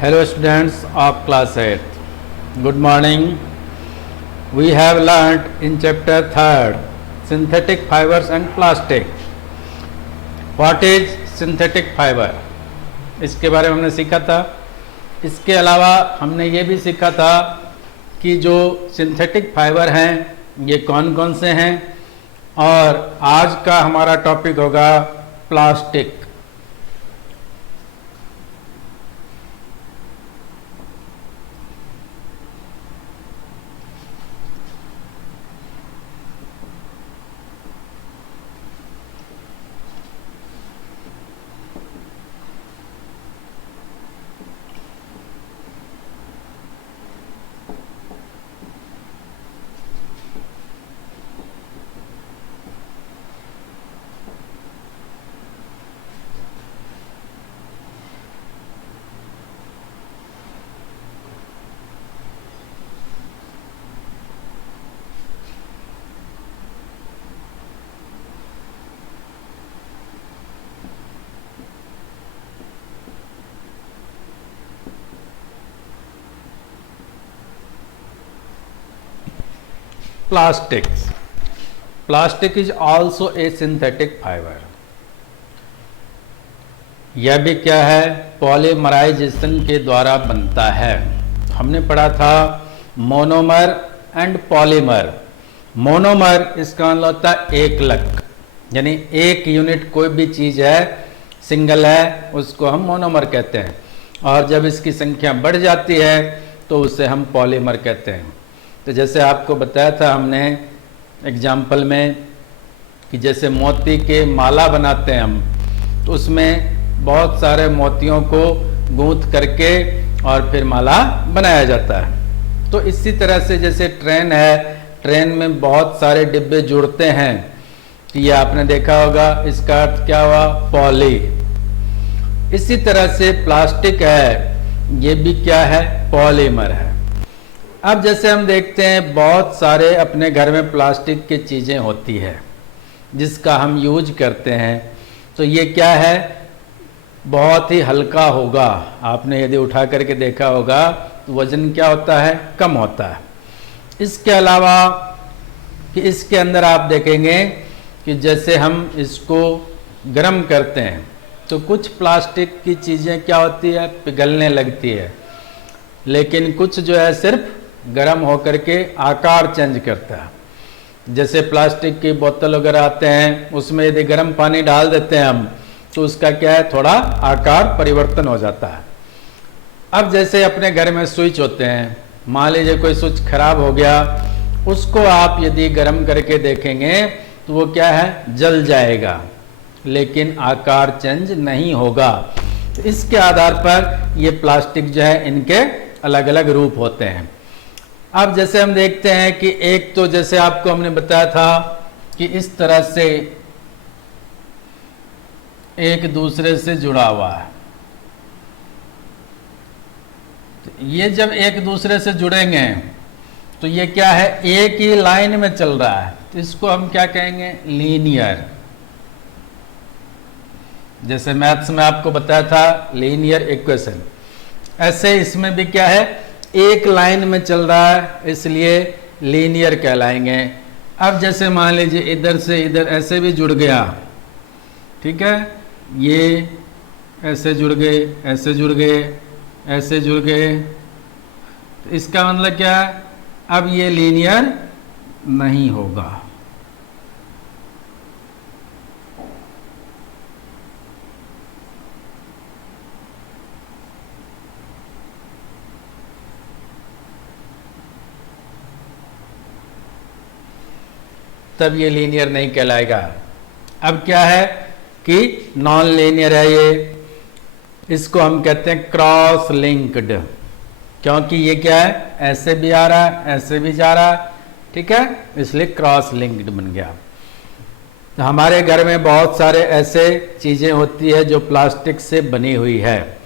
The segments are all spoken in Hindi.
Hello students of class 8th. Good morning. We have learnt in chapter 3rd synthetic fibers and plastic. What is synthetic fiber? इसके बारे में हमने सीखा था. इसके अलावा हमने ये भी सीखा था कि जो सिंथेटिक फाइबर हैं ये कौन कौन से हैं, और आज का हमारा टॉपिक होगा plastic. Plastic is also a synthetic fiber. यह भी क्या है, पॉलीमराइजेशन के द्वारा बनता है. हमने पढ़ा था मोनोमर एंड पॉलीमर. मोनोमर इसका मतलब होता है एकलक, यानी एक यूनिट कोई भी चीज है, सिंगल है, उसको हम मोनोमर कहते हैं. और जब इसकी संख्या बढ़ जाती है तो उसे हम पॉलीमर कहते हैं. तो जैसे आपको बताया था हमने एग्जाम्पल में कि जैसे मोती के माला बनाते हैं हम, तो उसमें बहुत सारे मोतियों को गूंथ करके और फिर माला बनाया जाता है. तो इसी तरह से जैसे ट्रेन है, ट्रेन में बहुत सारे डिब्बे जुड़ते हैं, कि ये आपने देखा होगा, इसका अर्थ क्या हुआ, पॉली. इसी तरह से प्लास्टिक है, ये भी क्या है, पॉलीमर है. अब जैसे हम देखते हैं बहुत सारे अपने घर में प्लास्टिक की चीज़ें होती है जिसका हम यूज करते हैं. तो ये क्या है, बहुत ही हल्का होगा. आपने यदि उठा करके देखा होगा तो वजन क्या होता है, कम होता है. इसके अलावा कि इसके अंदर आप देखेंगे कि जैसे हम इसको गर्म करते हैं तो कुछ प्लास्टिक की चीज़ें क्या होती है, पिघलने लगती है, लेकिन कुछ जो है सिर्फ गर्म होकर के आकार चेंज करता है. जैसे प्लास्टिक की बोतल वगैरह आते हैं, उसमें यदि गर्म पानी डाल देते हैं हम तो उसका क्या है, थोड़ा आकार परिवर्तन हो जाता है. अब जैसे अपने घर में स्विच होते हैं, मान लीजिए कोई स्विच खराब हो गया, उसको आप यदि गर्म करके देखेंगे तो वो क्या है, जल जाएगा, लेकिन आकार चेंज नहीं होगा. तो इसके आधार पर ये प्लास्टिक जो है इनके अलग अलग रूप होते हैं. अब जैसे हम देखते हैं कि एक तो जैसे आपको हमने बताया था कि इस तरह से एक दूसरे से जुड़ा हुआ है. तो ये जब एक दूसरे से जुड़ेंगे तो ये क्या है, एक ही लाइन में चल रहा है, तो इसको हम क्या कहेंगे, लीनियर. जैसे मैथ्स में आपको बताया था लीनियर इक्वेशन, ऐसे इसमें भी क्या है, एक लाइन में चल रहा है, इसलिए लीनियर कहलाएंगे. अब जैसे मान लीजिए इधर से इधर ऐसे भी जुड़ गया, ठीक है, ये ऐसे जुड़ गए, ऐसे जुड़ गए, ऐसे जुड़ गए, तो इसका मतलब क्या है, अब ये लीनियर नहीं होगा. तब ये लीनियर नहीं कहलाएगा. अब क्या है कि नॉन लीनियर है ये, इसको हम कहते हैं क्रॉस लिंक्ड, क्योंकि ये क्या है, ऐसे भी आ रहा है, ऐसे भी जा रहा है, ठीक है, इसलिए क्रॉस लिंक्ड बन गया. तो हमारे घर में बहुत सारे ऐसे चीजें होती है जो प्लास्टिक से बनी हुई है.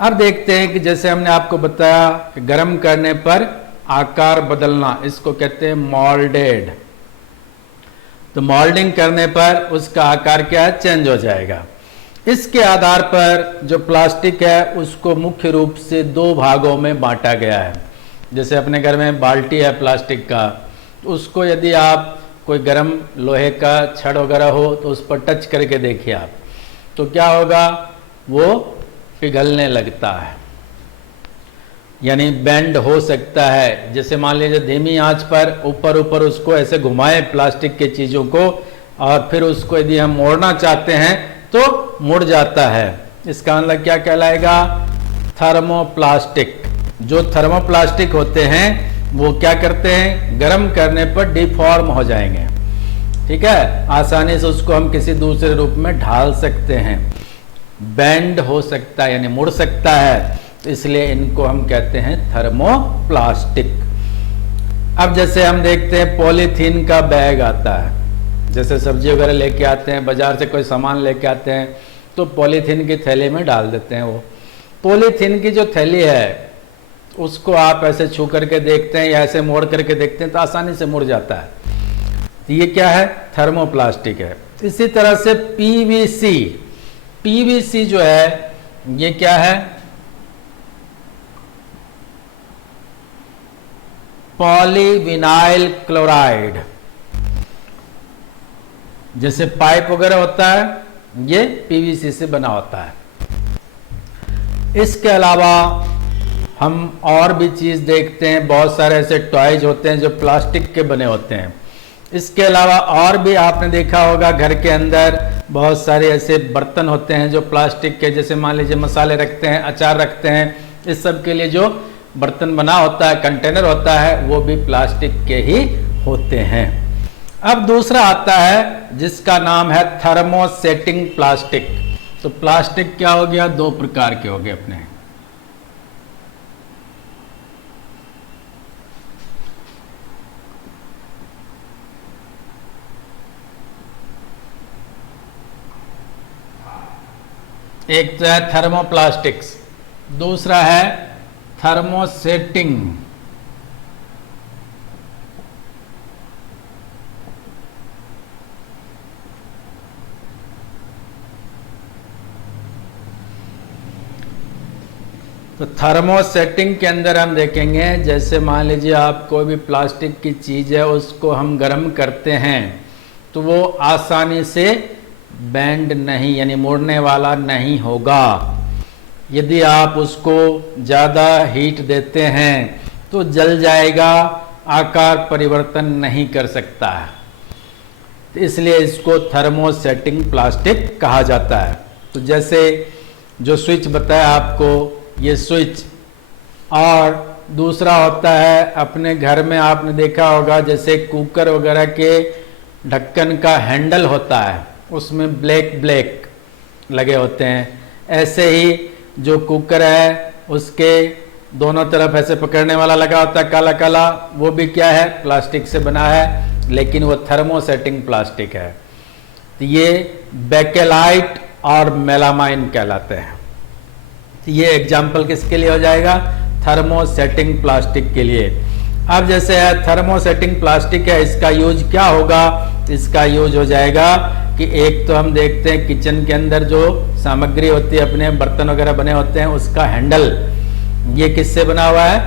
अब देखते हैं कि जैसे हमने आपको बताया कि गर्म करने पर आकार बदलना, इसको कहते हैं मोल्डेड. तो मोल्डिंग करने पर उसका आकार क्या है, चेंज हो जाएगा. इसके आधार पर जो प्लास्टिक है उसको मुख्य रूप से दो भागों में बांटा गया है। जैसे अपने घर में बाल्टी है प्लास्टिक का, तो उसको यदि आप कोई गर्म लोहे का छड़ वगैरह हो तो उस पर टच करके देखिए आप, तो क्या होगा, वो पिघलने लगता है, यानी बेंड हो सकता है। जैसे मान लीजिए धीमी आंच पर ऊपर ऊपर उसको ऐसे घुमाए प्लास्टिक के चीज़ों को, और फिर उसको यदि हम मोड़ना चाहते हैं तो मुड़ जाता है। इसका मतलब क्या कहलाएगा, थर्मोप्लास्टिक। जो थर्मोप्लास्टिक होते हैं वो क्या करते हैं, गर्म करने पर डिफॉर्म हो जाएंगे, ठीक है, आसानी से उसको हम किसी दूसरे रूप में ढाल सकते हैं, बेंड हो सकता है यानी मुड़ सकता है, तो इसलिए इनको हम कहते हैं थर्मोप्लास्टिक। अब जैसे हम देखते हैं पॉलीथीन का बैग आता है, जैसे सब्जी वगैरह लेके आते हैं, बाजार से कोई सामान लेके आते हैं तो पॉलीथीन की थैली में डाल देते हैं। वो पॉलीथीन की जो थैली है उसको आप ऐसे छू करके देखते हैं या ऐसे मोड़ करके देखते हैं तो आसानी से मुड़ जाता है, तो ये क्या है, थर्मोप्लास्टिक है। इसी तरह से पीवीसी, पीवीसी जो है ये क्या है, पॉलीविनाइल क्लोराइड। जैसे पाइप वगैरह होता है ये पीवीसी से बना होता है। इसके अलावा हम और भी चीज देखते हैं, बहुत सारे ऐसे टॉयज होते हैं जो प्लास्टिक के बने होते हैं। इसके अलावा और भी आपने देखा होगा घर के अंदर बहुत सारे ऐसे बर्तन होते हैं जो प्लास्टिक के, जैसे मान लीजिए मसाले रखते हैं, अचार रखते हैं, इस सब के लिए जो बर्तन बना होता है, कंटेनर होता है, वो भी प्लास्टिक के ही होते हैं। अब दूसरा आता है जिसका नाम है थर्मोसेटिंग प्लास्टिक। तो प्लास्टिक क्या हो गया, दो प्रकार के हो गए अपने। एक तो है थर्मोप्लास्टिक्स, दूसरा है थर्मोसेटिंग। तो थर्मोसेटिंग के अंदर हम देखेंगे, जैसे मान लीजिए आप कोई भी प्लास्टिक की चीज़ है उसको हम गर्म करते हैं तो वो आसानी से बेंड नहीं यानी मुड़ने वाला नहीं होगा। यदि आप उसको ज़्यादा हीट देते हैं तो जल जाएगा, आकार परिवर्तन नहीं कर सकता है, तो इसलिए इसको थर्मोसेटिंग प्लास्टिक कहा जाता है। तो जैसे जो स्विच बताया आपको, ये स्विच, और दूसरा होता है अपने घर में आपने देखा होगा जैसे कुकर वगैरह के ढक्कन का हैंडल होता है, उसमें ब्लैक ब्लैक लगे होते हैं। ऐसे ही जो कुकर है उसके दोनों तरफ ऐसे पकड़ने वाला लगा होता है काला काला, वो भी क्या है, प्लास्टिक से बना है, लेकिन वो थर्मोसेटिंग प्लास्टिक है। तो ये बेकेलाइट और मेलामाइन कहलाते हैं। तो ये एग्जाम्पल किसके लिए हो जाएगा, थर्मोसेटिंग प्लास्टिक के लिए। अब जैसे है थर्मोसेटिंग प्लास्टिक है, इसका यूज क्या होगा, इसका यूज हो जाएगा कि एक तो हम देखते हैं किचन के अंदर जो सामग्री होती है, अपने बर्तन वगैरह बने होते हैं, उसका हैंडल ये किससे बना हुआ है,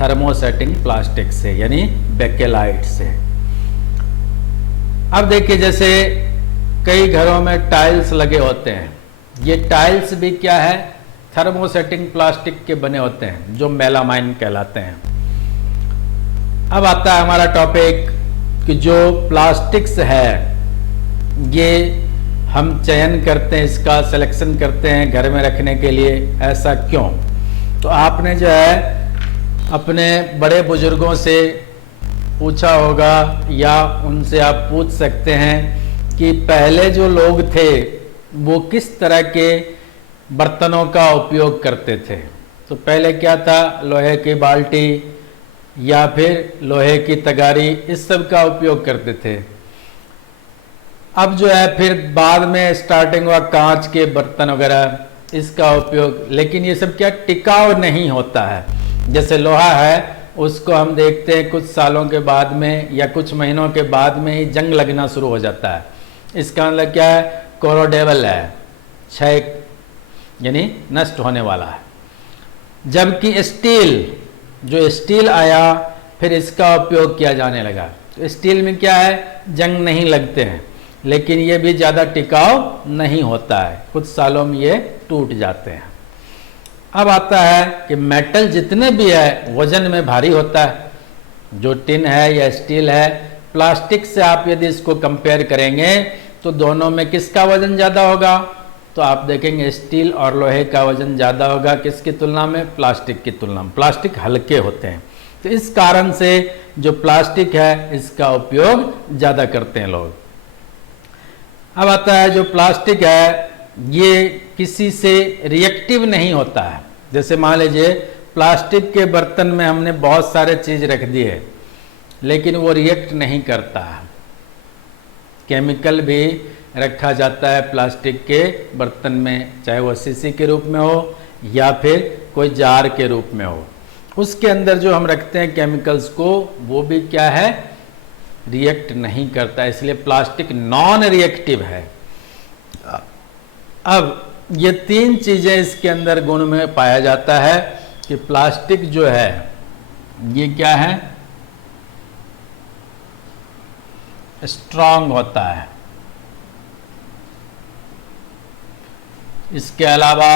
थर्मोसेटिंग प्लास्टिक से यानी बेकेलाइट से। अब देखिए जैसे कई घरों में टाइल्स लगे होते हैं, ये टाइल्स भी क्या है, थर्मोसेटिंग प्लास्टिक के बने होते हैं जो मेलामाइन कहलाते हैं। अब आता है हमारा टॉपिक कि जो प्लास्टिक्स है ये हम चयन करते हैं, इसका सिलेक्शन करते हैं घर में रखने के लिए, ऐसा क्यों। तो आपने जो है अपने बड़े बुजुर्गों से पूछा होगा या उनसे आप पूछ सकते हैं कि पहले जो लोग थे वो किस तरह के बर्तनों का उपयोग करते थे। तो पहले क्या था, लोहे की बाल्टी या फिर लोहे की तगारी, इस सब का उपयोग करते थे। अब जो है फिर बाद में स्टार्टिंग हुआ कांच के बर्तन वगैरह, इसका उपयोग, लेकिन ये सब क्या टिकाऊ नहीं होता है। जैसे लोहा है उसको हम देखते हैं कुछ सालों के बाद में या कुछ महीनों के बाद में ही जंग लगना शुरू हो जाता है। इसका मतलब क्या है, कोरोडेबल है, क्षय यानी नष्ट होने वाला है। जबकि स्टील, जो स्टील आया फिर इसका उपयोग किया जाने लगा, तो स्टील में क्या है, जंग नहीं लगते हैं, लेकिन ये भी ज़्यादा टिकाऊ नहीं होता है, कुछ सालों में ये टूट जाते हैं। अब आता है कि मेटल जितने भी है वजन में भारी होता है, जो टिन है या स्टील है। प्लास्टिक से आप यदि इसको कंपेयर करेंगे तो दोनों में किसका वजन ज़्यादा होगा, तो आप देखेंगे स्टील और लोहे का वजन ज़्यादा होगा किसकी तुलना में, प्लास्टिक की तुलना में। प्लास्टिक हल्के होते हैं, तो इस कारण से जो प्लास्टिक है इसका उपयोग ज़्यादा करते हैं लोग। अब आता है जो प्लास्टिक है ये किसी से रिएक्टिव नहीं होता है। जैसे मान लीजिए प्लास्टिक के बर्तन में हमने बहुत सारे चीज़ रख दिए, लेकिन वो रिएक्ट नहीं करता है। केमिकल भी रखा जाता है प्लास्टिक के बर्तन में, चाहे वो शीशी के रूप में हो या फिर कोई जार के रूप में हो। उसके अंदर जो हम रखते हैं केमिकल्स को, वो भी क्या है, रिएक्ट नहीं करता, इसलिए प्लास्टिक नॉन रिएक्टिव है। अब ये तीन चीज़ें इसके अंदर गुण में पाया जाता है कि प्लास्टिक जो है ये क्या है, स्ट्रांग होता है। इसके अलावा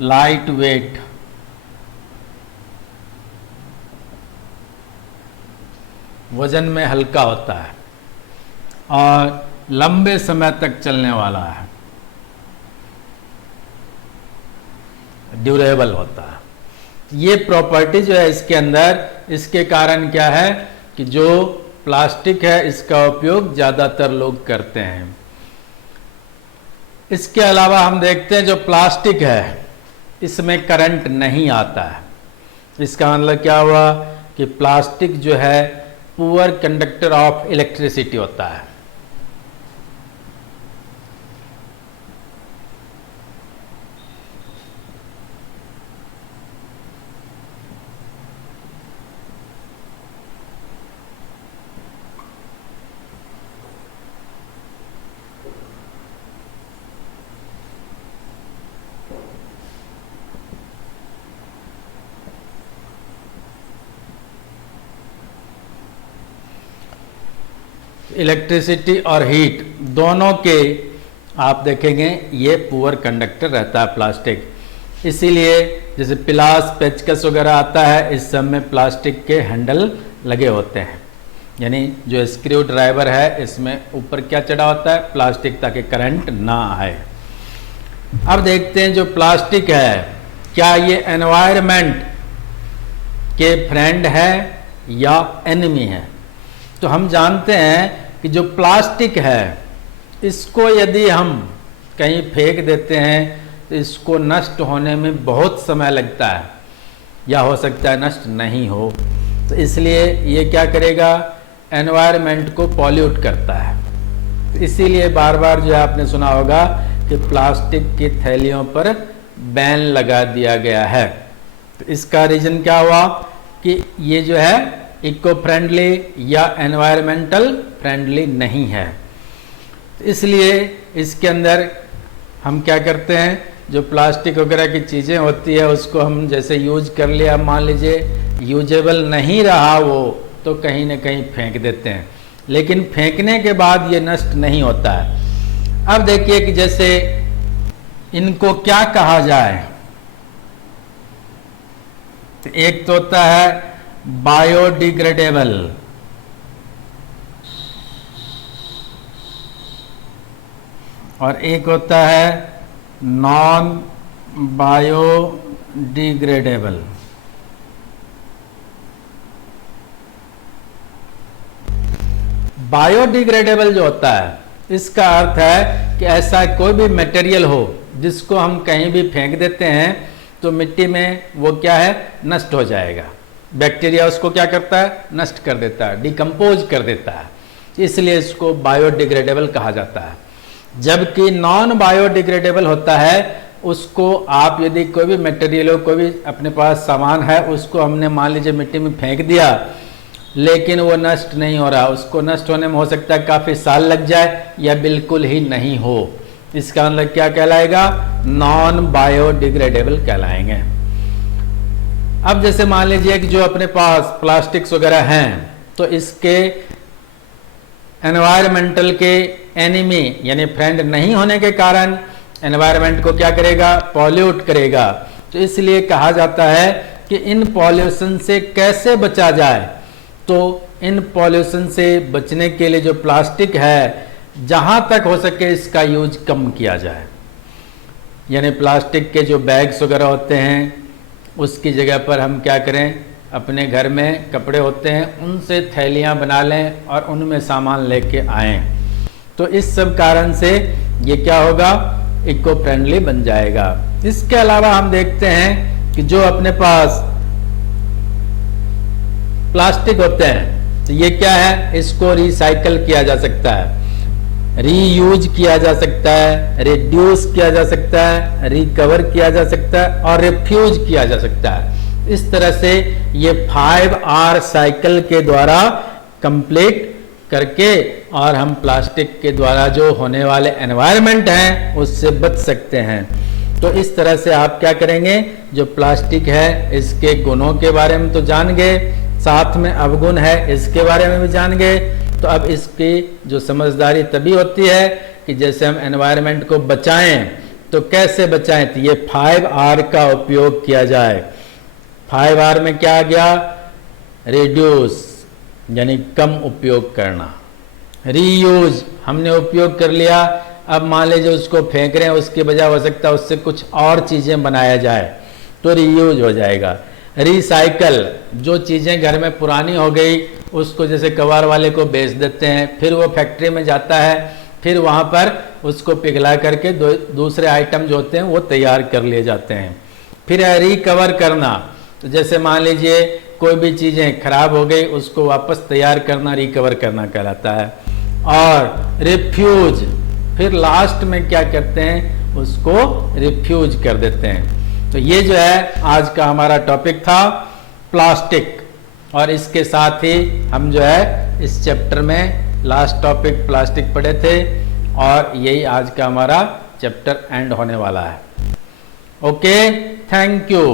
लाइट वेट, वजन में हल्का होता है और लंबे समय तक चलने वाला है, ड्यूरेबल होता है। ये प्रॉपर्टी जो है इसके अंदर, इसके कारण क्या है कि जो प्लास्टिक है इसका उपयोग ज़्यादातर लोग करते हैं। इसके अलावा हम देखते हैं जो प्लास्टिक है इसमें करंट नहीं आता है। इसका मतलब क्या हुआ कि प्लास्टिक जो है पुअर कंडक्टर ऑफ इलेक्ट्रिसिटी होता है। इलेक्ट्रिसिटी और हीट दोनों के आप देखेंगे ये पुअर कंडक्टर रहता है प्लास्टिक। इसीलिए जैसे पिलास, पेचकस वगैरह आता है, इस सब में प्लास्टिक के हैंडल लगे होते हैं, यानी जो स्क्रू ड्राइवर है इसमें ऊपर क्या चढ़ा होता है, प्लास्टिक, ताकि करंट ना आए। अब देखते हैं जो प्लास्टिक है क्या ये एनवायरनमेंट के फ्रेंड है या एनिमी है। तो हम जानते हैं कि जो प्लास्टिक है इसको यदि हम कहीं फेंक देते हैं तो इसको नष्ट होने में बहुत समय लगता है, या हो सकता है नष्ट नहीं हो। तो इसलिए ये क्या करेगा, एनवायरनमेंट को पॉल्यूट करता है। तो इसीलिए बार बार जो है आपने सुना होगा कि प्लास्टिक की थैलियों पर बैन लगा दिया गया है। तो इसका रीज़न क्या हुआ कि ये जो है इको फ्रेंडली या एनवायरमेंटल फ्रेंडली नहीं है। तो इसलिए इसके अंदर हम क्या करते हैं, जो प्लास्टिक वगैरह की चीज़ें होती है उसको हम जैसे यूज कर लिया, मान लीजिए यूजेबल नहीं रहा वो, तो कहीं ना कहीं फेंक देते हैं, लेकिन फेंकने के बाद ये नष्ट नहीं होता है। अब देखिए कि जैसे इनको क्या कहा जाए, तो एक तो होता है बायोडिग्रेडेबल, और एक होता है नॉन बायोडिग्रेडेबल। बायोडिग्रेडेबल जो होता है इसका अर्थ है कि ऐसा कोई भी मटेरियल हो जिसको हम कहीं भी फेंक देते हैं तो मिट्टी में वो क्या है, नष्ट हो जाएगा। बैक्टीरिया उसको क्या करता है, नष्ट कर देता है, डिकम्पोज कर देता है, इसलिए इसको बायोडिग्रेडेबल कहा जाता है। जबकि नॉन बायोडिग्रेडेबल होता है उसको आप यदि कोई भी मटेरियल हो, कोई भी अपने पास सामान है, उसको हमने मान लीजिए मिट्टी में फेंक दिया लेकिन वो नष्ट नहीं हो रहा, उसको नष्ट होने में हो सकता है काफ़ी साल लग जाए या बिल्कुल ही नहीं हो। इसका मतलब क्या कहलाएगा, नॉन बायोडिग्रेडेबल कहलाएंगे। अब जैसे मान लीजिए कि जो अपने पास प्लास्टिक्स वगैरह हैं, तो इसके एनवायरमेंटल के एनिमी यानी फ्रेंड नहीं होने के कारण एनवायरमेंट को क्या करेगा, पॉल्यूट करेगा। तो इसलिए कहा जाता है कि इन पॉल्यूशन से कैसे बचा जाए। तो इन पॉल्यूशन से बचने के लिए जो प्लास्टिक है, जहां तक हो सके इसका यूज कम किया जाए। यानी प्लास्टिक के जो बैग्स वगैरह होते हैं, उसकी जगह पर हम क्या करें, अपने घर में कपड़े होते हैं उनसे थैलियां बना लें और उनमें सामान लेके आएं। तो इस सब कारण से ये क्या होगा, इको फ्रेंडली बन जाएगा। इसके अलावा हम देखते हैं कि जो अपने पास प्लास्टिक होते हैं, तो ये क्या है, इसको रिसाइकल किया जा सकता है, रीयूज किया जा सकता है, रिड्यूस किया जा सकता है, रिकवर किया जा सकता है और रिफ्यूज किया जा सकता है। इस तरह से ये 5R साइकिल के द्वारा कंप्लीट करके और हम प्लास्टिक के द्वारा जो होने वाले एनवायरनमेंट हैं उससे बच सकते हैं। तो इस तरह से आप क्या करेंगे, जो प्लास्टिक है इसके गुणों के बारे में तो जान गए, साथ में अवगुण है इसके बारे में भी जान गए। तो अब इसकी जो समझदारी तभी होती है कि जैसे हम एनवायरनमेंट को बचाएं, तो कैसे बचाएं, तो ये 5R का उपयोग किया जाए। 5R में क्या आ गया, रिड्यूस यानी कम उपयोग करना, रीयूज हमने उपयोग कर लिया, अब मान लीजिए उसको फेंक रहे हैं, उसके बजाय हो सकता है उससे कुछ और चीजें बनाया जाए, तो रीयूज हो जाएगा। रिसाइकल, जो चीजें घर में पुरानी हो गई उसको जैसे कबाड़ वाले को बेच देते हैं, फिर वो फैक्ट्री में जाता है, फिर वहां पर उसको पिघला करके दूसरे आइटम जो होते हैं वो तैयार कर लिए जाते हैं। फिर है रिकवर करना, तो जैसे मान लीजिए कोई भी चीजें खराब हो गई उसको वापस तैयार करना, रिकवर करना कहलाता है। और रिफ्यूज, फिर लास्ट में क्या करते हैं, उसको रिफ्यूज कर देते हैं। तो ये जो है आज का हमारा टॉपिक था प्लास्टिक, और इसके साथ ही हम जो है इस चैप्टर में लास्ट टॉपिक प्लास्टिक पढ़े थे, और यही आज का हमारा चैप्टर एंड होने वाला है। Okay, thank you.